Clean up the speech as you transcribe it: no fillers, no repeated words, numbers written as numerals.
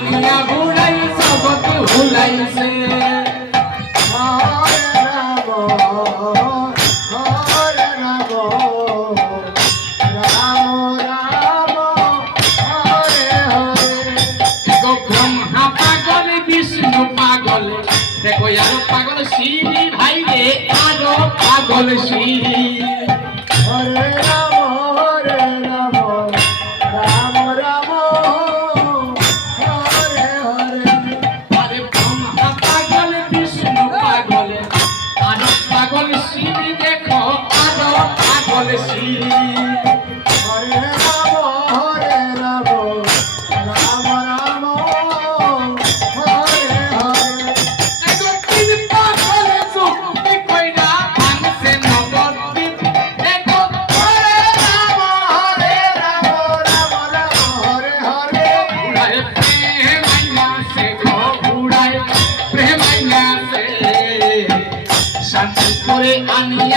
दुनिया बुलाई सबके भुलाई से हरे राम राम राम हरे हरे देखो ब्रह्मा पागल विष्णु पागल देखो यार पागल श्री भाई रे आरो पागल श्री हरे राम राम राम हरे हरे अरे ब्रह्मा पागल विष्णु पागल आरो पागल श्री देखो आरो पागल श्री हरे राम राम राम हरे हरे देखो तीन पागल सुखी कोई ना भांग से नवद्वीप देखो हरे राम हरे हरे उड़ाए प्रेमैया से गो उड़ाए प्रेमैया से शांति करे आनी